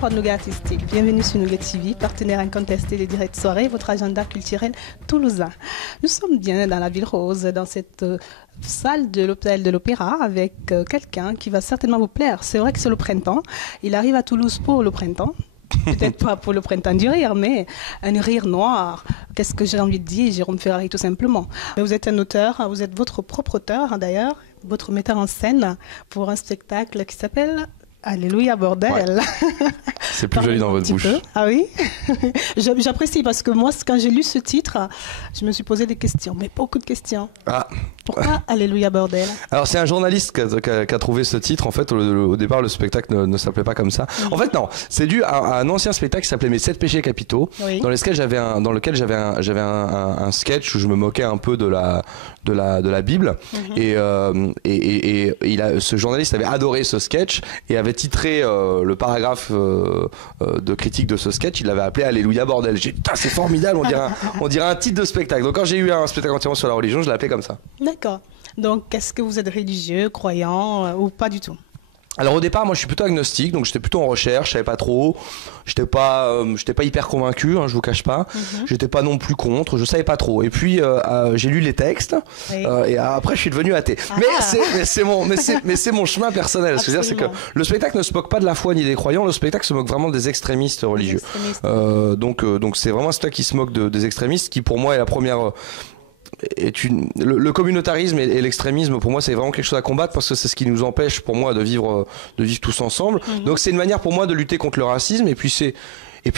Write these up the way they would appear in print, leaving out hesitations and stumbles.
Anna Nougat Artistique. Bienvenue sur Nougat TV, partenaire incontesté des directs soirées, votre agenda culturel toulousain. Nous sommes bien dans la Ville Rose, dans cette salle de l'Hôtel de l'Opéra, avec quelqu'un qui va certainement vous plaire. C'est vrai que c'est le printemps. Il arrive à Toulouse pour le printemps. Peut-être pas pour le printemps du rire, mais un rire noir. Qu'est-ce que j'ai envie de dire? Jérôme Ferrari, tout simplement. Vous êtes un auteur, vous êtes votre propre auteur d'ailleurs, votre metteur en scène pour un spectacle qui s'appelle Alléluia Bordel. Ouais. C'est plus joli dans votre bouche. Ah oui. J'apprécie parce que moi, quand j'ai lu ce titre, je me suis posé des questions, mais beaucoup de questions. Ah. Pourquoi Alléluia Bordel? Alors c'est un journaliste qui a trouvé ce titre. En fait, au départ, le spectacle ne s'appelait pas comme ça. En fait, non. C'est dû à un ancien spectacle qui s'appelait Mes 7 péchés capitaux, oui, dans lequel j'avais un sketch où je me moquais un peu de la Bible. Et ce journaliste avait adoré ce sketch et avait titré le paragraphe de critique de ce sketch. Il l'avait appelé Alléluia Bordel. J'ai dit, c'est formidable, on dirait un titre de spectacle. Donc quand j'ai eu un spectacle entièrement sur la religion, je l'ai appelé comme ça. D'accord. Donc, est-ce que vous êtes religieux, croyant ou pas du tout? Alors au départ, moi je suis plutôt agnostique, donc j'étais plutôt en recherche, je savais pas trop, j'étais pas hyper convaincu, hein, je vous cache pas, j'étais pas non plus contre, je savais pas trop. Et puis j'ai lu les textes, oui, et après je suis devenu athée. Ah. Mais c'est mon chemin personnel. Ce que je veux dire, c'est que le spectacle ne se moque pas de la foi ni des croyants, le spectacle se moque vraiment des extrémistes religieux. Donc c'est vraiment un spectacle qui se moque des extrémistes, qui pour moi est la première. Le communautarisme et l'extrémisme, pour moi, c'est vraiment quelque chose à combattre parce que c'est ce qui nous empêche, pour moi, de vivre tous ensemble. Donc c'est une manière pour moi de lutter contre le racisme. Et puis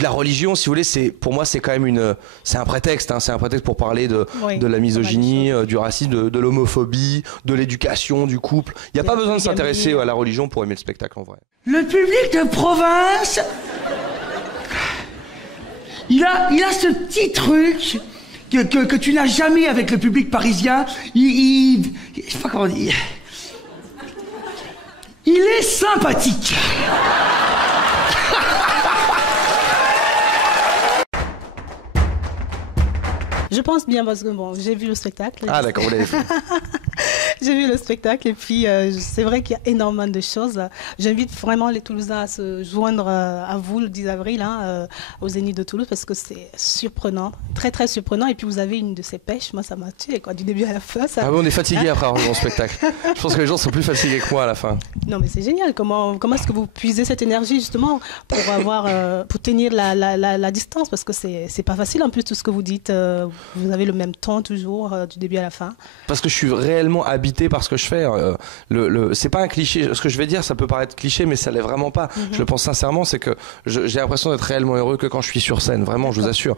la religion, si vous voulez, pour moi, c'est quand même c'est un prétexte, hein, c'est un prétexte pour parler de la misogynie, du racisme, de l'homophobie, de l'éducation, du couple. Il n'y a pas besoin de s'intéresser à la religion pour aimer le spectacle, en vrai. Le public de province, il a ce petit truc que tu n'as jamais avec le public parisien. Je sais pas comment dire. Il est sympathique. Je pense bien parce que bon, j'ai vu le spectacle. Ah d'accord, vous l'avez vu. J'ai vu le spectacle et puis c'est vrai qu'il y a énormément de choses. J'invite vraiment les Toulousains à se joindre à vous le 10 avril au Zénith de Toulouse parce que c'est surprenant, très très surprenant. Et puis vous avez une de ces pêches, moi ça m'a tué quoi, du début à la fin. Ça... Ah oui, on est fatigué après avoir vu mon spectacle. Je pense que les gens sont plus fatigués que moi à la fin. Non mais c'est génial, comment est-ce que vous puisez cette énergie justement pour tenir la distance parce que c'est pas facile en plus tout ce que vous dites, vous avez le même temps toujours du début à la fin. Parce que je suis réellement habité par ce que je fais. C'est pas un cliché. Ce que je vais dire, ça peut paraître cliché, mais ça l'est vraiment pas. Je le pense sincèrement, c'est que j'ai l'impression d'être réellement heureux que quand je suis sur scène. Vraiment, je vous assure.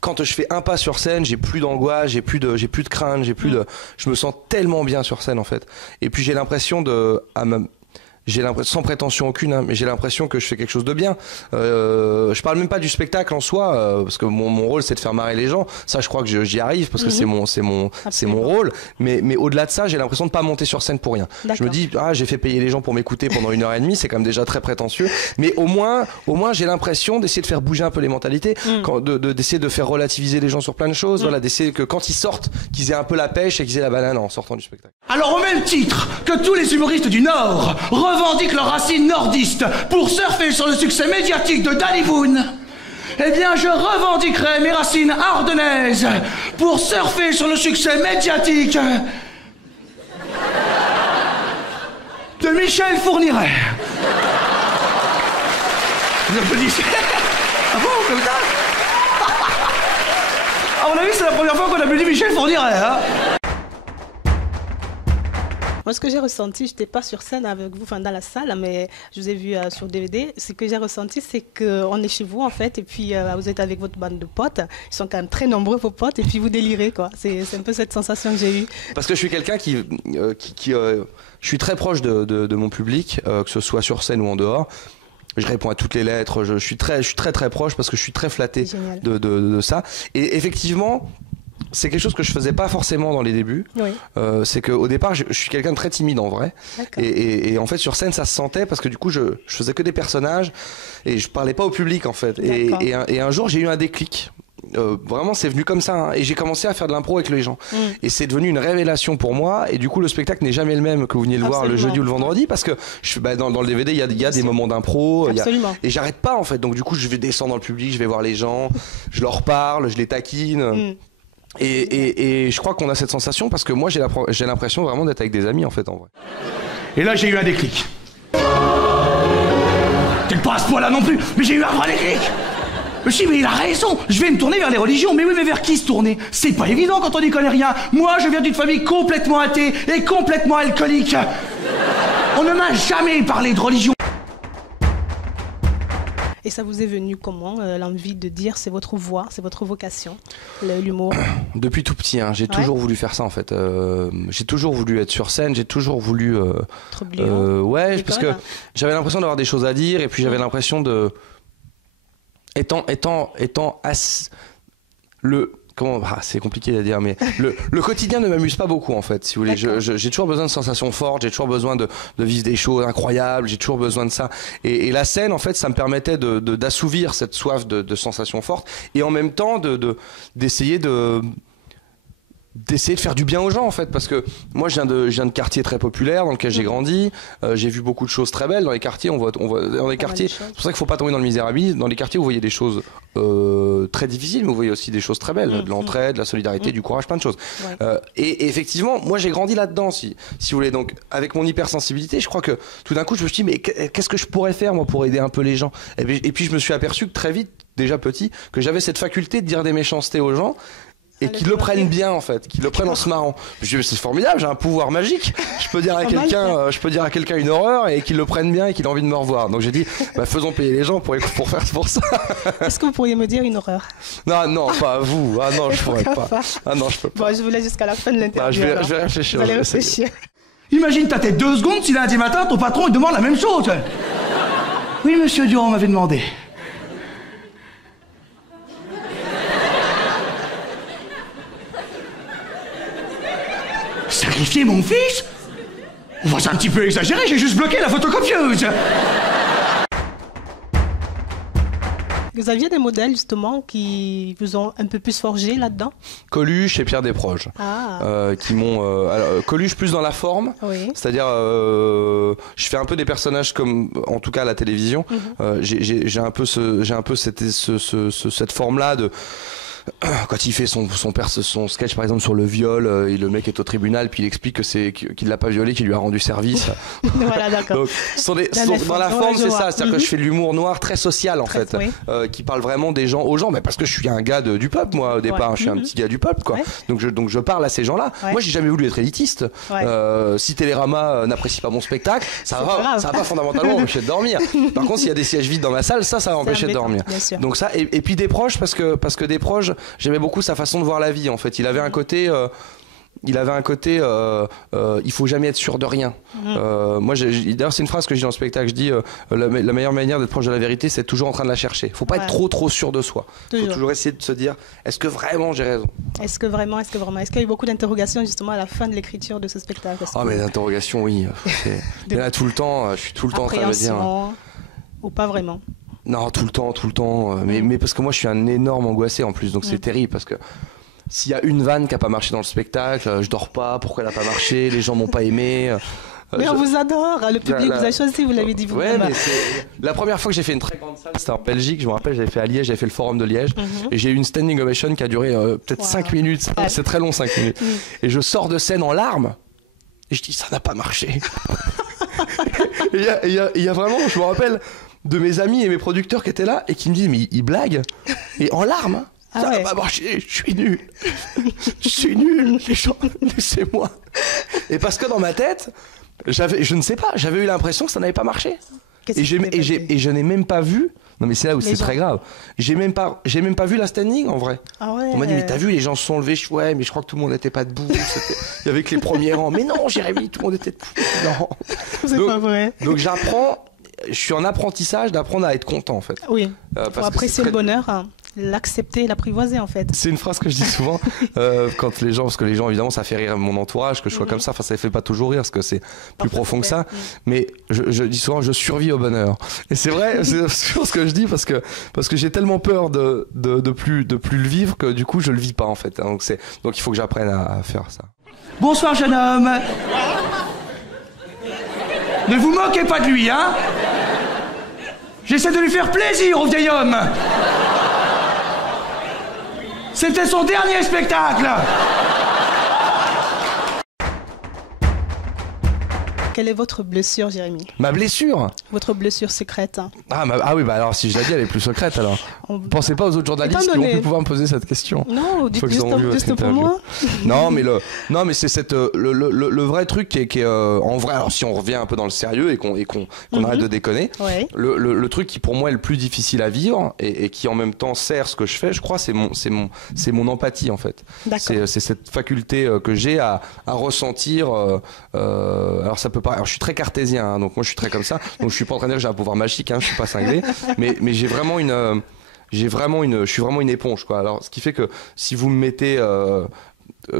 Quand je fais un pas sur scène, j'ai plus d'angoisse, j'ai plus de crainte, je me sens tellement bien sur scène en fait. Et puis j'ai l'impression sans prétention aucune, hein, mais j'ai l'impression que je fais quelque chose de bien. Je parle même pas du spectacle en soi, parce que mon rôle c'est de faire marrer les gens. Ça, je crois que j'y arrive parce que c'est mon rôle. Mais au-delà de ça, j'ai l'impression de pas monter sur scène pour rien. Je me dis, j'ai fait payer les gens pour m'écouter pendant 1h30, c'est quand même déjà très prétentieux. Mais au moins, j'ai l'impression d'essayer de faire bouger un peu les mentalités, d'essayer de faire relativiser les gens sur plein de choses. Voilà, d'essayer que quand ils sortent, qu'ils aient un peu la pêche et qu'ils aient la banane en sortant du spectacle. Alors au même titre que tous les humoristes du Nord revendiquent leurs racines nordistes pour surfer sur le succès médiatique de Danny Boone, eh bien je revendiquerai mes racines ardennaises pour surfer sur le succès médiatique de Michel Fourniret. Vous applaudissez? Ah bon, comme ça? À mon avis, c'est la première fois qu'on applaudit Michel Fourniret, hein? Moi, ce que j'ai ressenti, je n'étais pas sur scène avec vous, enfin dans la salle, mais je vous ai vu sur DVD. Ce que j'ai ressenti, c'est qu'on est chez vous, en fait, et puis vous êtes avec votre bande de potes. Ils sont quand même très nombreux, vos potes, et puis vous délirez, quoi. C'est un peu cette sensation que j'ai eue. Parce que je suis quelqu'un je suis très proche de mon public, que ce soit sur scène ou en dehors. Je réponds à toutes les lettres, je suis très très proche parce que je suis très flatté de ça. Et effectivement, c'est quelque chose que je faisais pas forcément dans les débuts. Oui. C'est qu'au départ, je suis quelqu'un de très timide en vrai. Et en fait, sur scène, ça se sentait parce que du coup, je faisais que des personnages et je parlais pas au public en fait. Et un jour, j'ai eu un déclic. vraiment, c'est venu comme ça. Hein. Et j'ai commencé à faire de l'impro avec les gens. Et c'est devenu une révélation pour moi. Et du coup, le spectacle n'est jamais le même que vous venez le voir le jeudi ou le vendredi. Parce que dans le DVD, il y a des moments d'impro. Et j'arrête pas, en fait. Donc, du coup, je vais descendre dans le public, je vais voir les gens, je leur parle, je les taquine. Et je crois qu'on a cette sensation parce que moi, j'ai l'impression vraiment d'être avec des amis, en fait, en vrai. Et là, j'ai eu un déclic. Peut-être pas à ce point-là non plus, mais j'ai eu un vrai déclic. Je me suis dit, mais il a raison, je vais me tourner vers les religions. Mais oui, mais vers qui se tourner? C'est pas évident quand on n'y connaît rien. Moi, je viens d'une famille complètement athée et complètement alcoolique. On ne m'a jamais parlé de religion. Et ça vous est venu comment, l'envie de dire c'est votre voix, c'est votre vocation, l'humour? Depuis tout petit, hein, j'ai toujours voulu faire ça en fait. J'ai toujours voulu être sur scène, j'ai toujours voulu... ouais, parce que j'avais l'impression d'avoir des choses à dire et puis j'avais l'impression de... Étant c'est compliqué à dire, mais le quotidien ne m'amuse pas beaucoup en fait, si vous voulez. J'ai toujours besoin de sensations fortes, j'ai toujours besoin de vivre des choses incroyables, j'ai toujours besoin de ça. Et la scène, en fait, ça me permettait d'assouvir cette soif de sensations fortes et en même temps d'essayer de faire du bien aux gens en fait, parce que moi je viens de quartiers très populaires dans lequel j'ai grandi, j'ai vu beaucoup de choses très belles dans les quartiers, on voit dans les quartiers, c'est pour ça qu'il faut pas tomber dans le misérabilisme. Dans les quartiers vous voyez des choses très difficiles, mais vous voyez aussi des choses très belles, de l'entraide, de la solidarité, du courage, plein de choses. Et effectivement moi j'ai grandi là-dedans, si vous voulez. Donc avec mon hypersensibilité, je crois que tout d'un coup je me suis dit mais qu'est-ce que je pourrais faire moi pour aider un peu les gens, et puis je me suis aperçu que très vite, déjà petit, que j'avais cette faculté de dire des méchancetés aux gens et qu'ils le prennent bien en fait, qu'ils le prennent en se marrant. Je dis c'est formidable, j'ai un pouvoir magique. Je peux dire à quelqu'un une horreur et qu'ils le prennent bien et qu'il a envie de me revoir. Donc j'ai dit faisons payer les gens pour faire pour ça. Est-ce que vous pourriez me dire une horreur? Non, pas vous. Ah non, je pourrais pas. Ah non, je peux pas. Bon, je vous laisse jusqu'à la fin de l'interview. Je vais réfléchir. Vous allez réfléchir. Imagine ta tête 2 secondes si lundi matin ton patron il demande la même chose. Oui, monsieur Durand m'avait demandé. Sacrifier mon fils? C'est un petit peu exagéré, j'ai juste bloqué la photocopieuse. Vous aviez des modèles justement qui vous ont un peu plus forgé là-dedans? Coluche et Pierre Desproges, qui m'ont... Coluche plus dans la forme, c'est-à-dire je fais un peu des personnages comme, en tout cas à la télévision, j'ai un peu cette forme-là de... Quand il fait son sketch par exemple sur le viol, et le mec est au tribunal puis il explique qu'il l'a pas violé, qu'il lui a rendu service. Voilà, d'accord. Donc dans la forme c'est ça, c'est-à-dire que je fais de l'humour noir très social en fait, qui parle vraiment des gens aux gens, mais parce que je suis un gars du peuple moi au départ, je suis un petit gars du peuple quoi. Donc je parle à ces gens-là. Moi j'ai jamais voulu être élitiste. Si Télérama n'apprécie pas mon spectacle, ça va pas fondamentalement m'empêcher de dormir. Par contre s'il y a des sièges vides dans ma salle, ça va m'empêcher de dormir. Donc ça et puis Desproges parce que Desproges, j'aimais beaucoup sa façon de voir la vie en fait. Il avait un côté il faut jamais être sûr de rien. Moi d'ailleurs c'est une phrase que je dis dans le spectacle, je dis la meilleure manière d'être proche de la vérité c'est toujours en train de la chercher. Faut pas être trop sûr de soi. Faut toujours essayer de se dire est-ce que vraiment j'ai raison? Est-ce qu'il y a eu beaucoup d'interrogations justement à la fin de l'écriture de ce spectacle? Mais d'interrogations oui. Il y en a tout le temps, je suis tout le temps en train de me dire. Ou pas vraiment? Non, tout le temps. Mais parce que moi, je suis un énorme angoissé en plus, donc c'est terrible parce que s'il y a une vanne qui a pas marché dans le spectacle, je dors pas. Pourquoi elle a pas marché? Les gens m'ont pas aimé. Mais on vous adore, le public vous a choisi, vous l'avez dit vous-même. Ouais, mais la première fois que j'ai fait une très grande salle, c'était en Belgique. Je me rappelle, j'avais fait à Liège, j'avais fait le Forum de Liège, et j'ai eu une standing ovation qui a duré peut-être 5 minutes. C'est très long, 5 minutes. Et je sors de scène en larmes. Et je dis ça n'a pas marché. Il y a vraiment, je me rappelle, de mes amis et mes producteurs qui étaient là et qui me disent mais il blague et en larmes ça va pas marcher, je suis nul, les gens laissez-moi. Et parce que dans ma tête j'avais eu l'impression que ça n'avait pas marché et je n'ai même pas vu. Non mais c'est là où c'est très grave. J'ai même pas vu la standing en vrai. On m'a dit mais t'as vu les gens se sont levés, mais je crois que tout le monde n'était pas debout. Il y avait que les premiers rangs. Mais non Jérémy, tout le monde était debout. Non. C'est pas vrai. Donc j'apprends. Je suis en apprentissage d'apprendre à être content en fait. Oui. Pour apprécier le bonheur. l'accepter, l'apprivoiser en fait. C'est une phrase que je dis souvent quand les gens, parce que les gens évidemment ça fait rire mon entourage que je sois comme ça, enfin ça ne fait pas toujours rire parce que c'est plus profond que ça, mais je dis souvent je survis au bonheur. Et c'est vrai, c'est toujours ce que je dis parce que j'ai tellement peur de plus le vivre que du coup je le vis pas en fait. Donc il faut que j'apprenne à faire ça. Bonsoir jeune homme. Ne vous moquez pas de lui, hein. J'essaie de lui faire plaisir au vieil homme. C'était son dernier spectacle. Quelle est votre blessure, Jérémy? Ma blessure? Votre blessure secrète. Ah oui, bah alors si je la dis, elle est plus secrète alors. Pensez pas aux autres journalistes qui vont plus pouvoir me poser cette question. Non, dites juste pour moi. Non, mais c'est le vrai truc qui est en vrai. Alors si on revient un peu dans le sérieux et qu'on arrête de déconner, le truc qui pour moi est le plus difficile à vivre et qui en même temps sert ce que je fais, je crois, c'est mon empathie en fait. C'est cette faculté que j'ai à ressentir. Alors ça peut pas. Alors je suis très cartésien, hein, donc moi je suis très comme ça. Donc je suis pas en train de dire que j'ai un pouvoir magique, hein, je suis pas cinglé, mais j'ai vraiment je suis vraiment une éponge quoi. Alors ce qui fait que si vous me mettez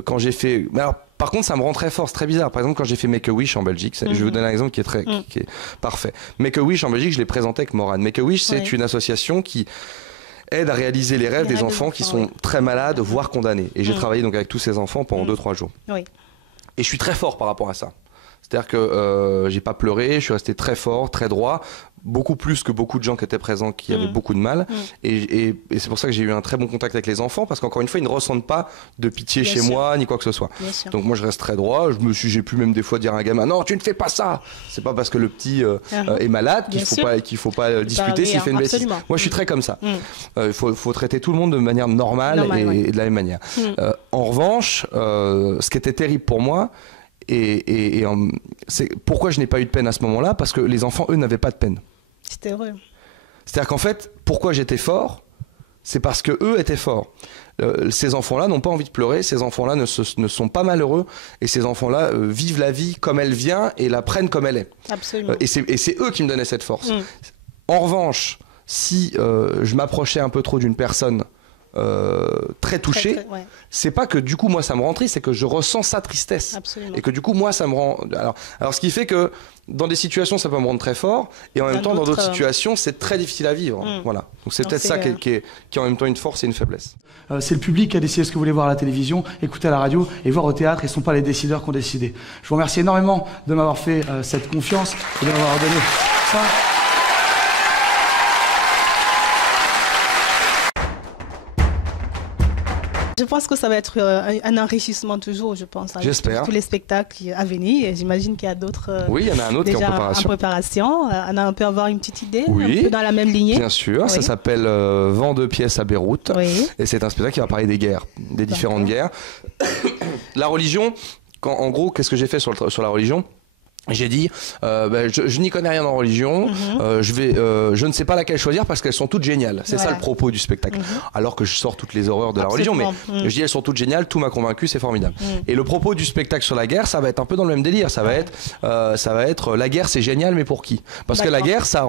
quand j'ai fait, mais alors par contre ça me rend très fort, c'est très bizarre. Par exemple quand j'ai fait Make-A-Wish en Belgique, je vais vous donner un exemple qui est parfait. Make-A-Wish en Belgique, je l'ai présenté avec Morane. Make-A-Wish c'est une association qui aide à réaliser les rêves des enfants qui sont très malades, voire condamnés. Et j'ai travaillé donc avec tous ces enfants pendant 2-3 jours. Oui. Et je suis très fort par rapport à ça. C'est-à-dire que j'ai pas pleuré, je suis resté très fort, très droit, beaucoup plus que beaucoup de gens qui étaient présents qui avaient beaucoup de mal. Et c'est pour ça que j'ai eu un très bon contact avec les enfants, parce qu'encore une fois, ils ne ressentent pas de pitié chez moi, ni quoi que ce soit. Donc moi, je reste très droit. J'ai pu même des fois dire à un gamin, non, tu ne fais pas ça. C'est pas parce que le petit est malade qu'il faut pas discuter s'il fait une bêtise. Moi, je suis très comme ça. Il faut traiter tout le monde de manière normale et de la même manière. En revanche, ce qui était terrible pour moi, et c'est pourquoi je n'ai pas eu de peine à ce moment-là, parce que les enfants, eux, n'avaient pas de peine. C'était heureux. C'est-à-dire qu'en fait, pourquoi j'étais fort, c'est parce que eux étaient forts. Ces enfants-là n'ont pas envie de pleurer, ces enfants-là ne sont pas malheureux, et ces enfants-là vivent la vie comme elle vient et la prennent comme elle est. Absolument. Et c'est eux qui me donnaient cette force. En revanche, si je m'approchais un peu trop d'une personne très touché, c'est pas que du coup moi ça me rend triste, c'est que je ressens sa tristesse. Absolument. Et que du coup moi ça me rend alors ce qui fait que dans des situations ça peut me rendre très fort et en même temps dans d'autres situations c'est très difficile à vivre. Voilà. Donc c'est peut-être ça qui est en même temps une force et une faiblesse. C'est le public qui a décidé ce que vous voulez voir à la télévision, écouter à la radio et voir au théâtre, et ce ne sont pas les décideurs qui ont décidé. Je vous remercie énormément de m'avoir fait cette confiance et de m'avoir donné ça. Je pense que ça va être un enrichissement toujours, je pense. J'espère. Tous les spectacles à venir. Et j'imagine qu'il y a d'autres. Oui, il y en a un autre qui est en préparation. On peut avoir une petite idée, oui, un peu dans la même lignée. Bien sûr, ça s'appelle Vent de pièces à Beyrouth. Oui. Et c'est un spectacle qui va parler des guerres, des différentes guerres. La religion, en gros, qu'est-ce que j'ai fait sur la religion ? J'ai dit, je n'y connais rien en religion, je ne sais pas laquelle choisir parce qu'elles sont toutes géniales. C'est ça le propos du spectacle. Alors que je sors toutes les horreurs de la religion, mais je dis elles sont toutes géniales, tout m'a convaincu, c'est formidable. Et le propos du spectacle sur la guerre, ça va être un peu dans le même délire. Ça va être la guerre c'est génial, mais pour qui ? Parce que la guerre, ça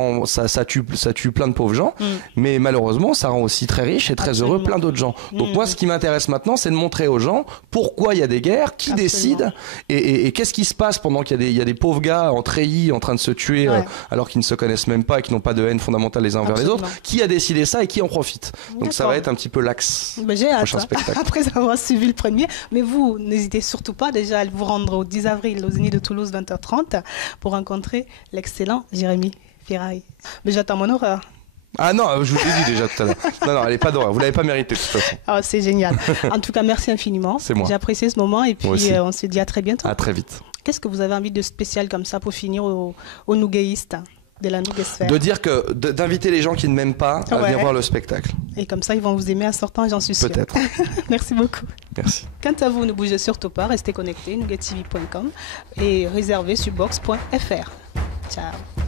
tue plein de pauvres gens, mais malheureusement, ça rend aussi très riches et très heureux plein d'autres gens. Donc moi, ce qui m'intéresse maintenant, c'est de montrer aux gens pourquoi il y a des guerres, qui décide, et qu'est-ce qui se passe pendant qu'il y a des pauvres gars en treillis en train de se tuer alors qu'ils ne se connaissent même pas et qui n'ont pas de haine fondamentale les uns envers les autres. Qui a décidé ça et qui en profite? Donc ça va être un petit peu l'axe prochain spectacle. Après avoir suivi le premier, mais vous n'hésitez surtout pas déjà à vous rendre au 10 avril au Zénith de Toulouse 20h30 pour rencontrer l'excellent Jérémy Ferraille. Mais j'attends mon horreur. Ah non, je vous l'ai dit déjà tout à l'heure. Non, elle n'est pas d'horreur. Vous ne l'avez pas mérité de toute façon. Oh, c'est génial. En tout cas, merci infiniment. C'est moi. J'ai apprécié ce moment et puis on se dit à très bientôt. À très vite. Qu'est-ce que vous avez envie de spécial comme ça pour finir aux nougaïstes de la Nougasphère? De dire que d'inviter les gens qui ne m'aiment pas à venir voir le spectacle. Et comme ça, ils vont vous aimer en sortant, j'en suis sûre. Peut-être. Merci beaucoup. Merci. Quant à vous, ne bougez surtout pas, restez connectés, nougattv.com et réservez sur box.fr. Ciao.